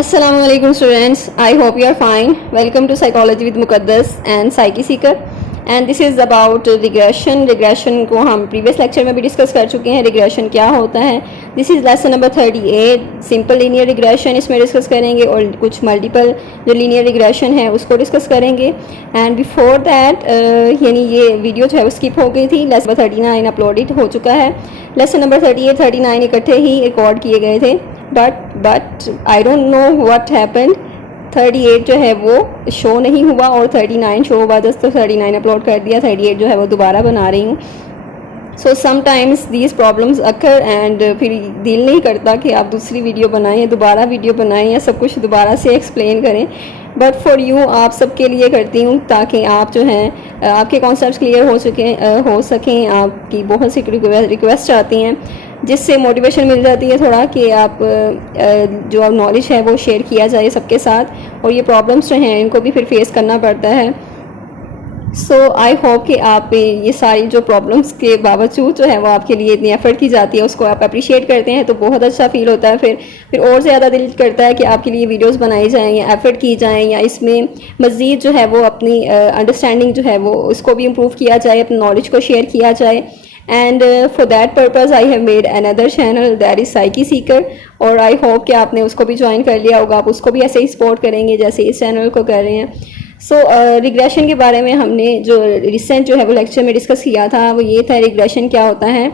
Assalamu alaikum students. I hope you are fine. Welcome to Psychology with Muqaddas and Psyche Seeker. And this is about regression. Regression को हम previous lecture में भी discuss कर चुके हैं. Regression क्या होता है? This is lesson number 38. Simple linear regression इसमें discuss करेंगे और कुछ multiple जो linear regression है उसको discuss करेंगे. And before that यानी ये video जो है वो skip हो गई थी. Lesson number 39 uploaded हो चुका है. Lesson number 38, 39 इकट्ठे ही record किए गए थे. But I don't know what happened. 38 जो है वो शो नहीं हुआ और 39 शो हुआ. जस्ट तो 39 अपलोड कर दिया, 38 जो है वो दोबारा बना रही हूँ. So sometimes these problems occur and फिर दिल नहीं करता कि आप दूसरी वीडियो बनाएं या दोबारा वीडियो बनाएं या सब कुछ दोबारा से एक्सप्लेन करें. बट फॉर यू आप सबके लिए करती हूँ ताकि आप जो हैं आपके कॉन्सेप्ट्स क्लियर हो सकें. आपकी बहुत सी रिक्वेस्ट आती हैं जिससे मोटिवेशन मिल जाती है थोड़ा कि आप जो नॉलेज है वो शेयर किया जाए सबके साथ. और ये प्रॉब्लम्स जो हैं इनको भी फिर फेस करना पड़ता है. सो आई होप कि आप ये सारी जो प्रॉब्लम्स के बावजूद जो है वो आपके लिए इतनी एफर्ट की जाती है उसको आप अप्रिशिएट करते हैं तो बहुत अच्छा फील होता है. फिर और ज़्यादा दिल करता है कि आपके लिए वीडियोस बनाई जाएं या एफर्ट की जाएं या इसमें मज़ीद जो है वो अपनी अंडरस्टैंडिंग जो है वो उसको भी इम्प्रूव किया जाए, अपनी नॉलेज को शेयर किया जाए. And for that purpose I have made another channel that is psyche Sikar. और आई होप कि आपने उसको भी ज्वाइन कर लिया होगा. आप उसको भी ऐसे ही सपोर्ट करेंगे जैसे इस चैनल को कर रहे हैं. सो रिग्रेशन के बारे में हमने जो रिसेंट जो है वो लेक्चर में डिस्कस किया था वो ये था रिग्रेशन क्या होता है.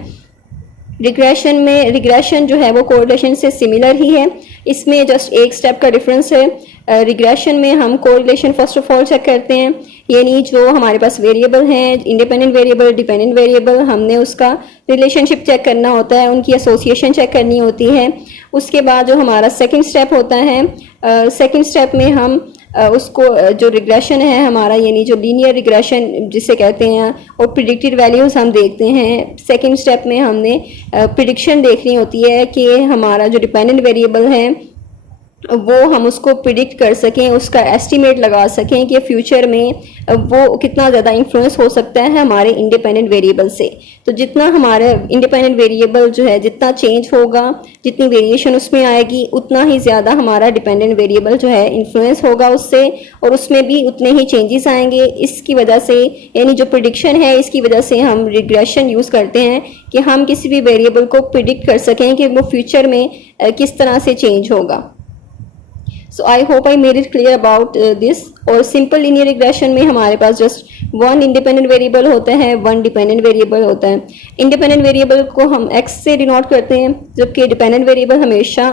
रिग्रेशन जो है वो कोरिलेशन से सिमिलर ही है. इसमें जस्ट एक स्टेप का डिफरेंस है. रिग्रेशन में हम correlation first of all check करते हैं, यानी जो हमारे पास वेरिएबल हैं, इंडिपेंडेंट वेरिएबल, डिपेंडेंट वेरिएबल, हमने उसका रिलेशनशिप चेक करना होता है, उनकी एसोसिएशन चेक करनी होती है. उसके बाद जो हमारा सेकंड स्टेप होता है, सेकंड स्टेप में हम उसको जो रिग्रेशन है हमारा यानी जो लीनियर रिग्रेशन जिसे कहते हैं और प्रिडिक्टेड वैल्यूज़ हम देखते हैं. सेकंड स्टेप में हमने प्रिडिक्शन देखनी होती है कि हमारा जो डिपेंडेंट वेरिएबल है वो हम उसको प्रिडिक्ट कर सकें, उसका एस्टिमेट लगा सकें कि फ्यूचर में वो कितना ज़्यादा इन्फ्लुएंस हो सकता है हमारे इंडिपेंडेंट वेरिएबल से. तो जितना हमारे इंडिपेंडेंट वेरिएबल जो है जितना चेंज होगा, जितनी वेरिएशन उसमें आएगी, उतना ही ज़्यादा हमारा डिपेंडेंट वेरिएबल जो है इन्फ्लुएंस होगा उससे और उसमें भी उतने ही चेंजेस आएंगे. इसकी वजह से यानी जो प्रिडिक्शन है इसकी वजह से हम रिग्रेशन यूज़ करते हैं कि हम किसी भी वेरिएबल को प्रिडिक्ट कर सकें कि वो फ्यूचर में किस तरह से चेंज होगा. So I hope I made it clear about this. और सिंपल लीनियर रिग्रेशन में हमारे पास जस्ट वन इंडिपेंडेंट वेरिएबल होता है, वन डिपेंडेंट वेरिएबल होता है. इंडिपेंडेंट वेरिएबल को हम x से डिनोट करते हैं जबकि डिपेंडेंट वेरिएबल हमेशा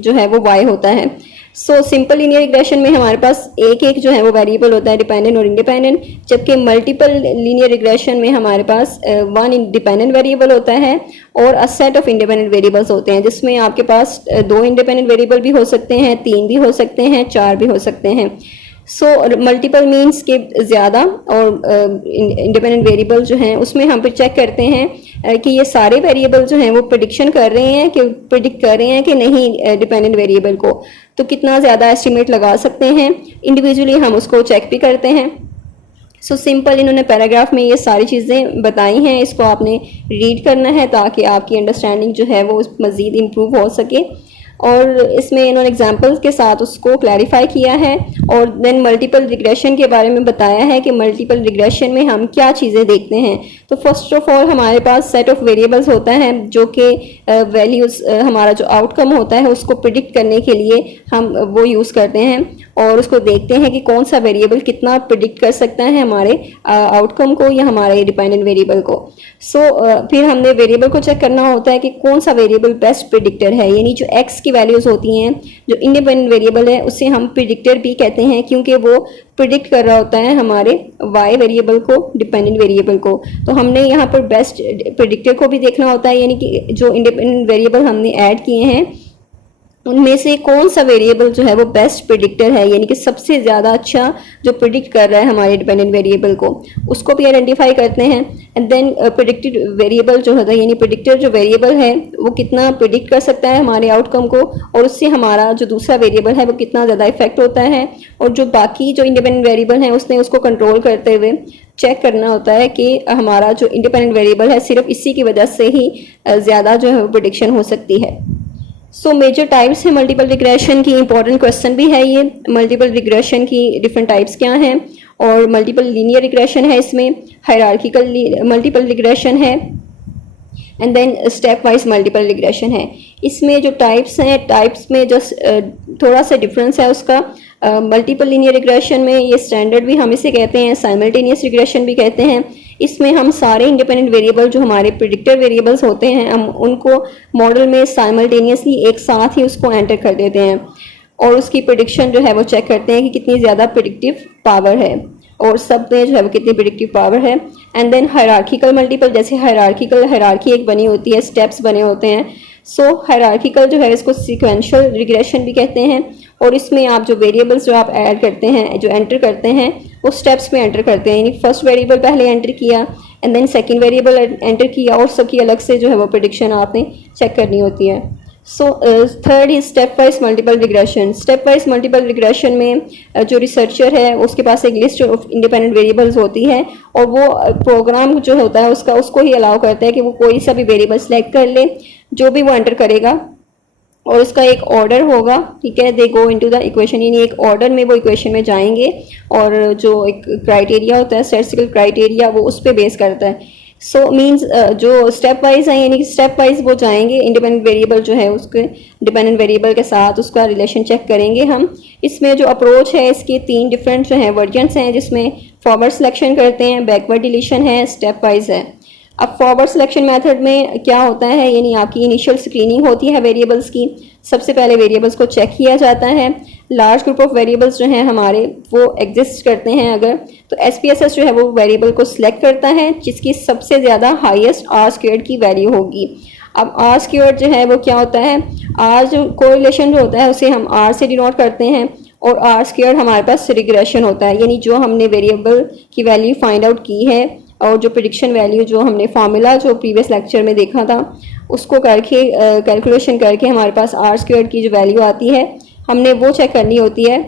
जो है वो y होता है. सो सिंपल लीनियर रिग्रेशन में हमारे पास एक एक जो है वो वेरिएबल होता है डिपेंडेंट और इंडिपेंडेंट, जबकि मल्टीपल लीनियर रिग्रेशन में हमारे पास वन डिपेंडेंट वेरिएबल होता है और a set of independent variables होते हैं जिसमें आपके पास दो इंडिपेंडेंट वेरिएबल भी हो सकते हैं, तीन भी हो सकते हैं, चार भी हो सकते हैं. सो मल्टीपल मीन्स के ज़्यादा और इंडिपेंडेंट वेरिएबल जो हैं उसमें हम फिर चेक करते हैं कि ये सारे वेरिएबल जो हैं वो प्रिडिक्ट कर रहे हैं कि नहीं डिपेंडेंट वेरिएबल को, तो कितना ज़्यादा एस्टिमेट लगा सकते हैं. इंडिविजुअली हम उसको चेक भी करते हैं. सो सिंपल इन्होंने पैराग्राफ में ये सारी चीज़ें बताई हैं, इसको आपने रीड करना है ताकि आपकी अंडरस्टैंडिंग जो है वो मज़ीद इम्प्रूव हो सके. और इसमें इन्होंने एग्जांपल्स के साथ उसको क्लैरिफाई किया है और देन मल्टीपल रिग्रेशन के बारे में बताया है कि मल्टीपल रिग्रेशन में हम क्या चीज़ें देखते हैं. तो फर्स्ट ऑफ ऑल हमारे पास सेट ऑफ वेरिएबल्स होता है जो कि वैल्यूज़ हमारा जो आउटकम होता है उसको प्रिडिक्ट करने के लिए हम वो यूज़ करते हैं और उसको देखते हैं कि कौन सा वेरिएबल कितना प्रिडिक्ट कर सकता है हमारे आउटकम को या हमारे डिपेंडेंट वेरिएबल को. सो फिर हमने वेरिएबल को चेक करना होता है कि कौन सा वेरिएबल बेस्ट प्रिडिक्टर है, यानी जो एक्स की वैल्यूज़ होती हैं जो इंडिपेंडेंट वेरिएबल है उसे हम प्रिडिक्टर भी कहते हैं क्योंकि वो प्रिडिक्ट कर रहा होता है हमारे वाई वेरिएबल को, डिपेंडेंट वेरिएबल को. तो हमने यहाँ पर बेस्ट प्रिडिक्टर को भी देखना होता है, यानी कि जो इंडिपेंडेंट वेरिएबल हमने ऐड किए हैं उनमें से कौन सा वेरिएबल जो है वो बेस्ट प्रिडिक्टर है, यानी कि सबसे ज़्यादा अच्छा जो प्रिडिक्ट कर रहा है हमारे डिपेंडेंट वेरिएबल को, उसको भी आइडेंटिफाई करते हैं. एंड देन प्रिडिक्टेड वेरिएबल जो होता है यानी प्रिडिक्टर जो वेरिएबल है वो कितना प्रिडिक्ट कर सकता है हमारे आउटकम को और उससे हमारा जो दूसरा वेरिएबल है वो कितना ज़्यादा इफेक्ट होता है. और जो बाकी जो इंडिपेंडेंट वेरिएबल हैं उसने उसको कंट्रोल करते हुए चेक करना होता है कि हमारा जो इंडिपेंडेंट वेरिएबल है सिर्फ इसी की वजह से ही ज़्यादा जो है वो प्रिडिक्शन हो सकती है. सो मेजर टाइप्स है मल्टीपल रिग्रेशन की, इंपॉर्टेंट क्वेश्चन भी है ये। मल्टीपल रिग्रेशन की डिफरेंट टाइप्स क्या हैं, और मल्टीपल लीनियर रिग्रेशन है, इसमें हायरार्किकल मल्टीपल रिग्रेशन है, and then stepwise multiple regression है। इसमें जो टाइप्स हैं, टाइप्स में जस्ट थोड़ा सा डिफरेंस है उसका। मल्टीपल लीनियर रिग्रेशन में ये स्टैंडर्ड भी हम इसे कहते हैं, साइमल्टेनियस रिग्रेशन भी कहते हैं। इसमें हम सारे इंडिपेंडेंट वेरिएबल जो हमारे प्रिडिक्टर वेरिएबल्स होते हैं, हम उनको मॉडल में साइमल्टेनियसली एक साथ ही उसको एंटर कर देते हैं, और उसकी प्रिडिक्शन जो है वो चेक करते हैं कि कितनी ज़्यादा प्रिडिक्टिव पावर है, और सब में जो है वो कितनी प्रिडिक्टिव पावर है। एंड देन हायरार्किकल मल्टीपल, जैसे हायरार्की एक बनी होती है, स्टेप्स बने होते हैं। सो हायरार्किकल जो है इसको सीक्वेंशियल रिग्रेशन भी कहते हैं, और इसमें आप जो वेरिएबल्स जो आप ऐड करते हैं, जो एंटर करते हैं, वो स्टेप्स में एंटर करते हैं, यानी फर्स्ट वेरिएबल पहले एंटर किया and then second variable enter किया, और सबकी अलग से जो है वो प्रेडिक्शन आपने चेक करनी होती है। So third is step wise multiple regression. Step wise multiple regression में जो रिसर्चर है उसके पास एक लिस्ट ऑफ इंडिपेंडेंट वेरिएबल्स होती है, और वो प्रोग्राम जो होता है उसको ही अलाउ करता है कि वो कोई सा भी वेरिएबल सेलेक्ट कर ले, जो भी वो एंटर करेगा, और उसका एक ऑर्डर होगा, ठीक है। दे गो इनटू द इक्वेशन, यानी एक ऑर्डर में वो इक्वेशन में जाएंगे, और जो एक क्राइटेरिया होता है, स्टैटिस्टिकल क्राइटेरिया, वो उस पर बेस करता है। सो मीन्स जो स्टेप वाइज है, यानी कि स्टेप वाइज वो जाएंगे, इंडिपेंडेंट वेरिएबल जो है उसके डिपेंडेंट वेरिएबल के साथ उसका रिलेशन चेक करेंगे हम। इसमें जो अप्रोच है इसके 3 डिफरेंट जो है वर्जन्स हैं, जिसमें फॉरवर्ड सिलेक्शन करते हैं, बैकवर्ड डिलीशन है, स्टेप वाइज है। अब फॉरवर्ड सिलेक्शन मेथड में क्या होता है, यानी आपकी इनिशियल स्क्रीनिंग होती है वेरिएबल्स की। सबसे पहले वेरिएबल्स को चेक किया जाता है। लार्ज ग्रुप ऑफ वेरिएबल्स जो हैं हमारे वो एग्जिस्ट करते हैं अगर, तो SPSS जो है वो वेरिएबल को सिलेक्ट करता है जिसकी सबसे ज़्यादा हाईएस्ट R² की वैल्यू होगी। अब R² जो है वो क्या होता है, R जो कोरिलेशन जो होता है उसे हम R से डिनोट करते हैं, और R² हमारे पास रिग्रेशन होता है, यानी जो हमने वेरिएबल की वैल्यू फाइंड आउट की है, और जो प्रेडिक्शन वैल्यू जो हमने फार्मूला जो प्रीवियस लेक्चर में देखा था उसको करके कैलकुलेशन करके हमारे पास R² की जो वैल्यू आती है, हमने वो चेक करनी होती है।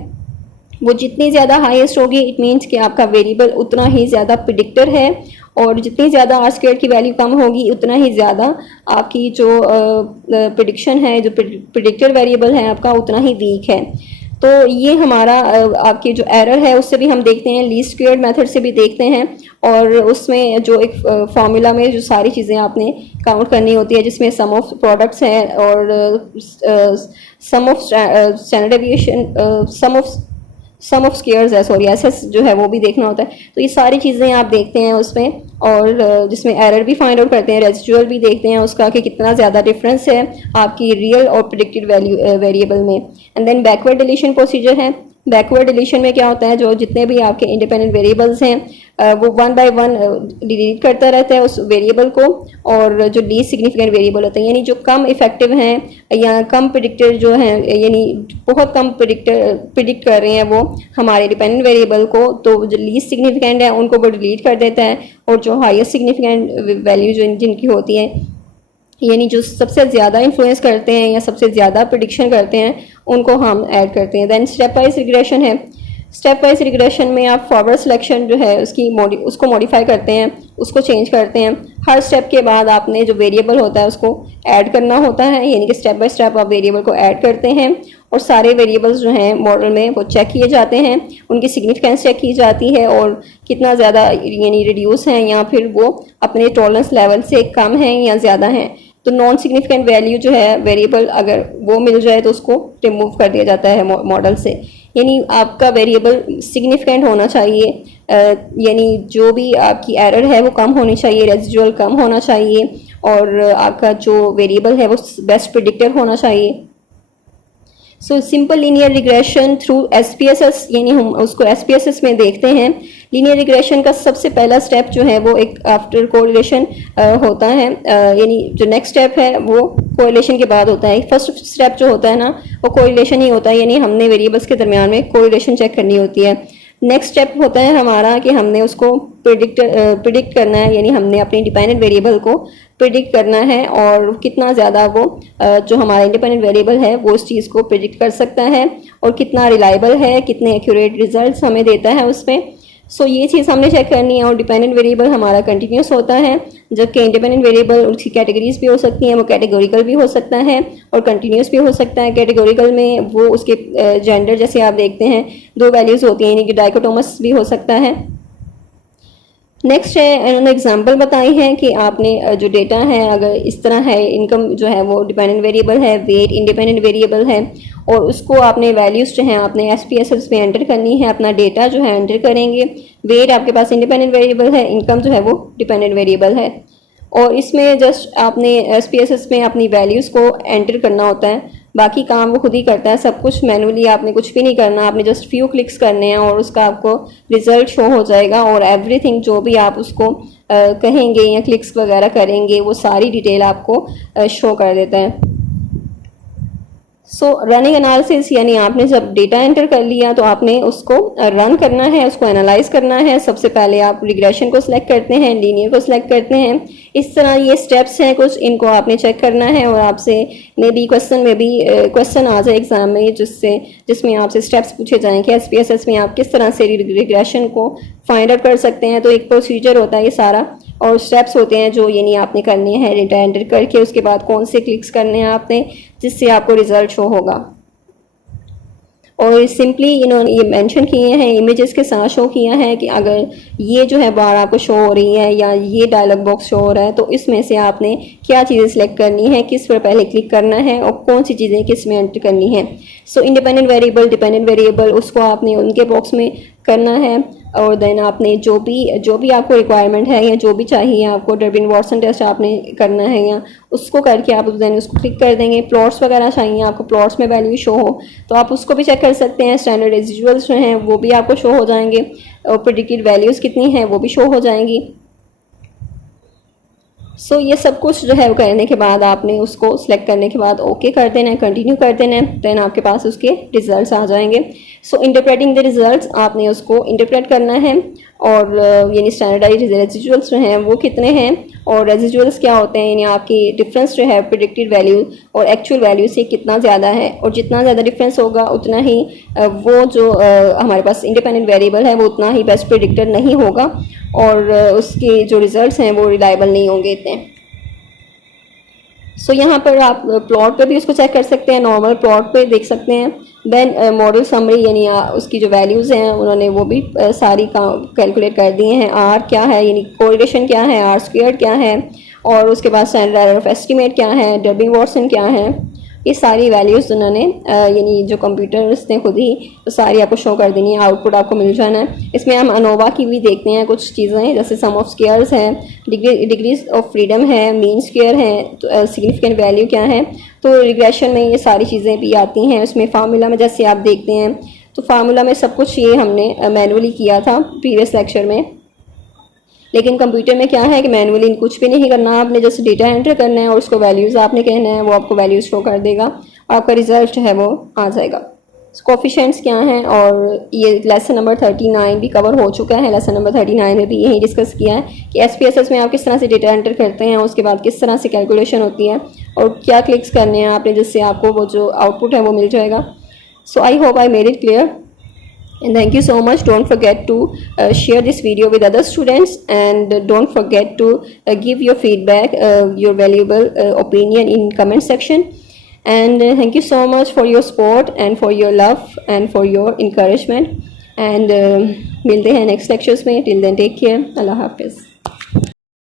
वो जितनी ज़्यादा हाईएस्ट होगी, इट मीन्स कि आपका वेरिएबल उतना ही ज़्यादा प्रिडिक्टर है, और जितनी ज़्यादा R² की वैल्यू कम होगी उतना ही ज़्यादा आपकी जो प्रिडिक्शन है, जो प्रिडिक्टर वेरिएबल है आपका, उतना ही वीक है। तो ये हमारा आपकी जो एरर है उससे भी हम देखते हैं, लीस्ट स्क्वेयर्ड मेथड से भी देखते हैं, और उसमें जो एक फार्मूला में जो सारी चीज़ें आपने काउंट करनी होती है, जिसमें सम ऑफ प्रोडक्ट्स हैं, और sum of standard deviation, sum of squares है, सॉरी SS जो है वो भी देखना होता है। तो ये सारी चीज़ें आप देखते हैं उसमें, और जिसमें एरर भी फाइंड आउट करते हैं, रेजिडुअल भी देखते हैं उसका कि कितना ज़्यादा डिफरेंस है आपकी रियल और प्रेडिक्टेड वैल्यू वेरिएबल में। And then backward deletion procedure है। बैकवर्ड डिलीशन में क्या होता है, जो जितने भी आपके इंडिपेंडेंट वेरिएबल्स हैं वो 1 बाय 1 डिलीट करता रहता है उस वेरिएबल को, और जो लीस्ट सिग्निफिकेंट वेरिएबल होते हैं, यानी जो कम इफेक्टिव हैं या कम प्रिडिक्टर जो हैं, यानी बहुत कम प्रिडिक्ट कर रहे हैं वो हमारे डिपेंडेंट वेरिएबल को, तो जो लीस्ट सिग्निफिकेंट है उनको वो डिलीट कर देता है, और जो हाईएस्ट सिग्निफिकेंट वैल्यू जो जिनकी होती है, यानी जो सबसे ज़्यादा इन्फ्लुएंस करते हैं या सबसे ज़्यादा प्रिडिक्शन करते हैं, उनको हम ऐड करते हैं। देन स्टेप वाइज रिग्रेशन है। स्टेप वाइज रिग्रेशन में आप फॉरवर्ड सिलेक्शन जो है उसको मॉडिफाई करते हैं, उसको चेंज करते हैं। हर स्टेप के बाद आपने जो वेरिएबल होता है उसको ऐड करना होता है, यानी कि स्टेप बाय स्टेप आप वेरिएबल को ऐड करते हैं, और सारे वेरिएबल्स जो हैं मॉडल में वो चेक किए जाते हैं, उनकी सिग्निफिकेंस चेक की जाती है, और कितना ज़्यादा यानी रिड्यूस हैं या फिर वो अपने टॉलरेंस लेवल से कम हैं या ज़्यादा हैं। तो नॉन सिग्निफिकेंट वैल्यू जो है वेरिएबल अगर वो मिल जाए तो उसको रिमूव कर दिया जाता है मॉडल से। यानी आपका वेरिएबल सिग्निफिकेंट होना चाहिए, यानी जो भी आपकी एरर है वो कम होनी चाहिए, रेजिडुअल कम होना चाहिए, और आपका जो वेरिएबल है वो बेस्ट प्रिडिक्टर होना चाहिए। So simple linear regression through SPSS, यानी हम उसको SPSS में देखते हैं। लीनियर रिग्रेशन का सबसे पहला स्टेप जो है वो एक आफ्टर कोरिलेशन होता है, यानी जो नेक्स्ट स्टेप है वो कोरिलेशन के बाद होता है। फर्स्ट स्टेप जो होता है ना वो कोरिलेशन ही होता है, यानी हमने वेरिएबल्स के दरमियान में कोरिलेशन चेक करनी होती है। नेक्स्ट स्टेप होता है हमारा कि हमने उसको प्रिडिक्ट करना है, यानी हमने अपने इंडिपेंडेंट वेरिएबल को प्रिडिक्ट करना है, और कितना ज़्यादा वो जो हमारा इंडिपेंडेंट वेरिएबल है वो उस चीज़ को प्रिडिक्ट कर सकता है, और कितना रिलायबल है, कितने एक्यूरेट रिजल्ट्स हमें देता है उसमें। सो ये चीज़ हमने चेक करनी है, और डिपेंडेंट वेरिएबल हमारा कंटिन्यूस होता है। जबकि इंडिपेंडेंट वेरिएबल उसकी कैटेगरीज भी हो सकती हैं, वो कैटेगोरिकल भी हो सकता है और कंटिन्यूस भी हो सकता है। कैटेगोरिकल में वो उसके जेंडर जैसे आप देखते हैं 2 वैल्यूज़ होती हैं, यानी कि डाइकोटोमस भी हो सकता है। नेक्स्ट है उन्होंने एग्जांपल बताई है कि आपने जो डेटा है अगर इस तरह है, इनकम जो है वो डिपेंडेंट वेरिएबल है, वेट इंडिपेंडेंट वेरिएबल है, और उसको आपने वैल्यूज़ जो हैं आपने SPSS में एंटर करनी है, अपना डेटा जो है एंटर करेंगे। वेट आपके पास इंडिपेंडेंट वेरिएबल है, इनकम जो है वो डिपेंडेंट वेरिएबल है, और इसमें जस्ट आपने SPSS में अपनी वैल्यूज़ को एंटर करना होता है, बाकी काम वो खुद ही करता है, सब कुछ मैनुअली आपने कुछ भी नहीं करना, आपने जस्ट फ्यू क्लिक्स करने हैं और उसका आपको रिजल्ट शो हो जाएगा, और एवरीथिंग जो भी आप उसको कहेंगे या क्लिक्स वगैरह करेंगे वो सारी डिटेल आपको शो कर देता है। सो रनिंग एनालिसिस यानी आपने जब डेटा एंटर कर लिया तो आपने उसको रन करना है, उसको एनालाइज करना है। सबसे पहले आप रिग्रेशन को सिलेक्ट करते हैं, लीनियर को सिलेक्ट करते हैं, इस तरह ये स्टेप्स हैं कुछ, इनको आपने चेक करना है, और आपसे मे बी क्वेश्चन आ जाए एग्जाम में जिसमें आपसे स्टेप्स पूछे जाएं कि SPSS में आप किस तरह से रिग्रेशन को फाइंड आउट कर सकते हैं। तो एक प्रोसीजर होता है ये सारा, और स्टेप्स होते हैं जो यानी आपने करने हैं डेटा एंटर करके, उसके बाद कौन से क्लिक्स करने हैं आपने जिससे आपको रिजल्ट शो होगा। और सिंपली इन्होंने ये मेंशन किए हैं, इमेजेस के साथ शो किया है कि अगर ये जो है बार आपको शो हो रही है या ये डायलॉग बॉक्स शो हो रहा है तो इसमें से आपने क्या चीज़ें सिलेक्ट करनी है, किस पर पहले क्लिक करना है और कौन सी चीज़ें किस में एंटर करनी है। सो इंडिपेंडेंट वेरिएबल, डिपेंडेंट वेरिएबल उसको आपने उनके बॉक्स में करना है, और देन आपने जो भी आपको रिक्वायरमेंट है या जो भी चाहिए आपको, डर्बिन वाटसन टेस्ट आपने करना है या उसको करके आप देन उसको क्लिक कर देंगे। प्लॉट्स वगैरह चाहिए आपको, प्लॉट्स में वैल्यू शो हो तो आप उसको भी चेक कर सकते हैं। स्टैंडर्ड रेजिडुअल्स जो हैं वो भी आपको शो हो जाएंगे, और प्रेडिक्टेड वैल्यूज़ कितनी हैं वो भी शो हो जाएंगी। सो ये सब कुछ जो है वो करने के बाद आपने उसको सिलेक्ट करने के बाद ओके कर देना है, कंटिन्यू कर देना है, देन आपके पास उसके रिजल्ट्स आ जाएंगे। सो इंटरप्रेटिंग द रिजल्ट्स, आपने उसको इंटरप्रेट करना है, और यानी स्टैंडर्डाइज रेजिडुअल्स जो हैं वो कितने हैं, और रेजिडुअल्स क्या होते हैं, यानी आपकी डिफरेंस जो है प्रेडिक्टेड वैल्यू और एक्चुअल वैल्यू से कितना ज़्यादा है, और जितना ज़्यादा डिफरेंस होगा उतना ही वो जो हमारे पास इंडिपेंडेंट वेरिएबल है वो उतना ही बेस्ट प्रेडिक्टर नहीं होगा, और उसके जो रिजल्ट्स हैं वो रिलायबल नहीं होंगे इतने। सो यहाँ पर आप प्लॉट पे भी उसको चेक कर सकते हैं, नॉर्मल प्लॉट पे देख सकते हैं। देन मॉडल समरी यानी उसकी जो वैल्यूज़ हैं उन्होंने वो भी सारी कैलकुलेट कर दिए हैं। आर क्या है यानी कोरिलेशन क्या है, आर स्क्वायर क्या है, और उसके बाद स्टैंडर्ड एरर ऑफ एस्टिमेट क्या है, डर्बिन वाटसन क्या है, ये सारी वैल्यूज़ उन्होंने यानी जो कंप्यूटर्स ने खुद ही तो सारी आपको शो कर देनी है, आउटपुट आपको मिल जाना है। इसमें हम अनोवा की भी देखते हैं कुछ चीज़ें, जैसे सम ऑफ स्क्वायर्स हैं, डिग्रीज ऑफ फ्रीडम है, मीन स्क्वायर है, तो सिग्निफिकेंट वैल्यू क्या है। तो रिग्रेशन में ये सारी चीज़ें भी आती हैं। उसमें फार्मूला में जैसे आप देखते हैं तो फार्मूला में सब कुछ ये हमने मैनुअली किया था प्रीवियस लेक्चर में, लेकिन कंप्यूटर में क्या है कि मैनुअली कुछ भी नहीं करना, आपने जस्ट डेटा एंटर करना है और उसको वैल्यूज़ आपने कहना है, वो आपको वैल्यूज़ शो कर देगा, आपका रिजल्ट है वो आ जाएगा। कोफिशेंट्स क्या हैं, और ये लेसन नंबर 39 भी कवर हो चुका है। लेसन नंबर 39 में भी यही डिस्कस किया है कि SPSS में आप किस तरह से डेटा एंटर करते हैं, उसके बाद किस तरह से कैलकुलेशन होती है और क्या क्लिक्स करने हैं आपने जिससे आपको वो जो आउटपुट है वो मिल जाएगा। So I hope I made it clear and thank you so much. Don't forget to share this video with other students, and don't forget to give your feedback, your valuable opinion in comment section. And thank you so much for your support and for your love and for your encouragement, and मिलते हैं next lectures में. Till then, take care. Allah Hafiz.